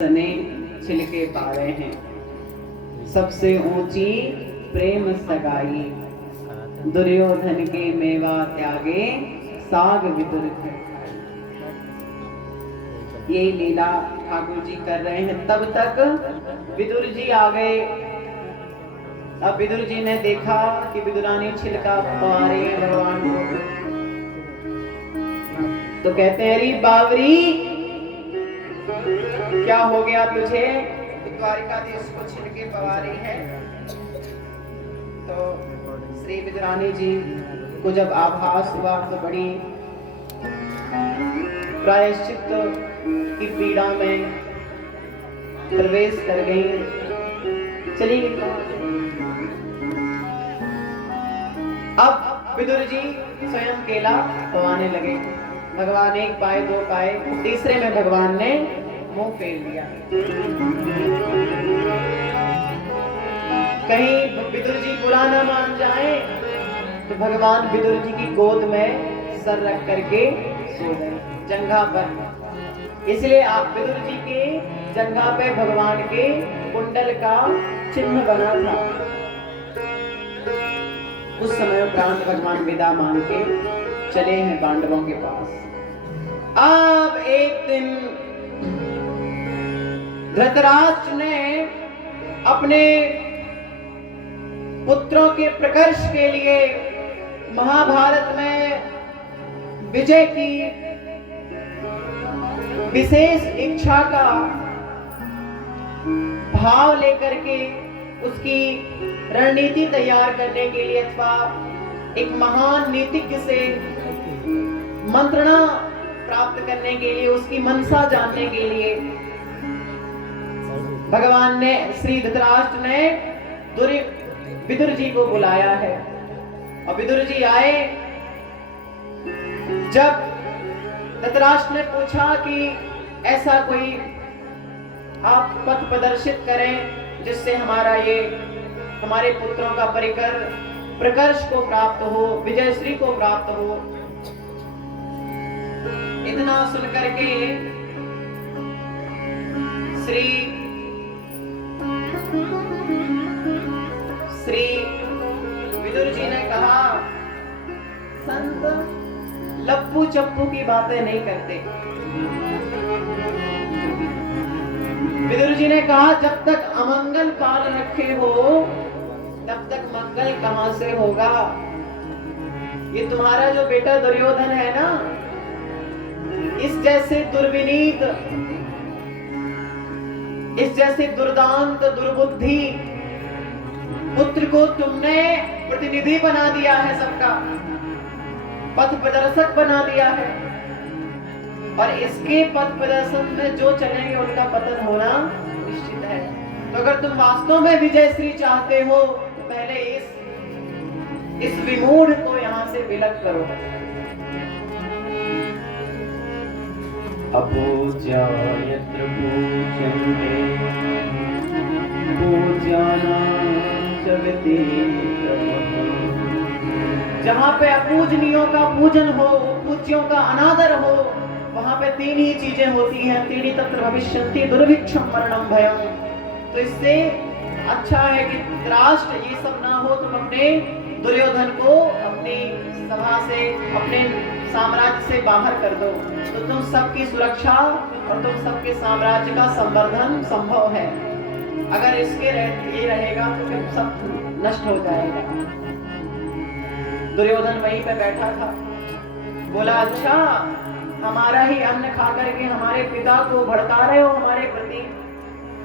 तने छिलके पावे हैं, सबसे ऊंची प्रेम सगाई। दुर्योधन के मेवा त्यागे, साग विदुर खाई। ये लीला ठाकुर जी कर रहे हैं। तब तक विदुर जी आ गए। अब विदुर जी ने देखा कि विदुरानी छिलका पा रही है भगवान को, तो कहते हैं अरे बावरी क्या हो गया तुझे, द्वारिकाधीश को छिलके पवा रही है। तो श्री विदुरानी जी को जब आभास हुआ तो बड़ी प्रायश्चित की पीड़ा में प्रवेश कर गई, चली गई। अब विदुर जी स्वयं केला पवाने लगे। भगवान एक पाए दो पाए, तीसरे में भगवान ने मुंह फेर दिया। कहीं विदुर जी बुरा न मान जाए, तो भगवान विदुर जी की गोद में सर रख करके सो गए जंघा पर। इसलिए आप विदुर जी के जंघा पे भगवान के कुंडल का चिन्ह बना था। उस समय उपरांत भगवान विदा मान के चले हैं पांडवों के पास। अब एक दिन धृतराष्ट्र ने अपने पुत्रों के प्रकर्ष के लिए महाभारत में विजय की विशेष इच्छा का भाव लेकर के उसकी रणनीति तैयार करने के लिए अथवा एक महान नीतिज्ञ से मंत्रणा प्राप्त करने के लिए, उसकी मनसा जानने के लिए भगवान ने, श्री धृतराष्ट्र ने विदुर जी को बुलाया है। और विदुर जी आए। जब धृतराष्ट्र ने पूछा कि ऐसा कोई आप पथ प्रदर्शित करें जिससे हमारे पुत्रों का प्रकर्ष को प्राप्त हो, विजयश्री को प्राप्त हो। इतना सुनकर के श्री विदुर जी ने कहा, संत लप्पू चप्पू की बातें नहीं करते। विदुर जी ने कहा, जब तक अमंगल पाल रखे हो तब तक मंगल कहां से होगा। ये तुम्हारा जो बेटा दुर्योधन है ना, इस जैसे दुर्विनीत, इस जैसे दुर्दांत दुर्बुद्धि पुत्र को तुमने प्रतिनिधि बना दिया है, सबका पथ प्रदर्शक बना दिया है। और इसके पथ प्रदर्शन में जो चलेंगे उनका पतन होना निश्चित है। तो अगर तुम वास्तव में विजयश्री चाहते हो तो पहले इस विमूढ़ को यहां से विलग करो। अपूज्या यत्र पूज्यन्ते पूज्यानां जगति प्रभुः। जहां पे अपूजनीयों का पूजन हो, पूज्यों का अनादर हो, वहां पे तीन ही चीजें होती हैं। तीन तत्र भविष्यन्ति दुर्भिक्षं मरणं भयं। तो इससे अच्छा है कि धृतराष्ट्र ये सब ना हो, तुम अपने दुर्योधन को अपनी सभा से, अपने साम्राज्य से बाहर कर दो, तो तुम सबकी सुरक्षा और तुम सबके साम्राज्य का संवर्धन संभव है। अगर ये रहेगा तो फिर सब नष्ट हो जाएगा। दुर्योधन वहीं पे बैठा था, बोला अच्छा हमारा ही अन्न खा करके हमारे पिता को भड़का रहे हो हमारे प्रति।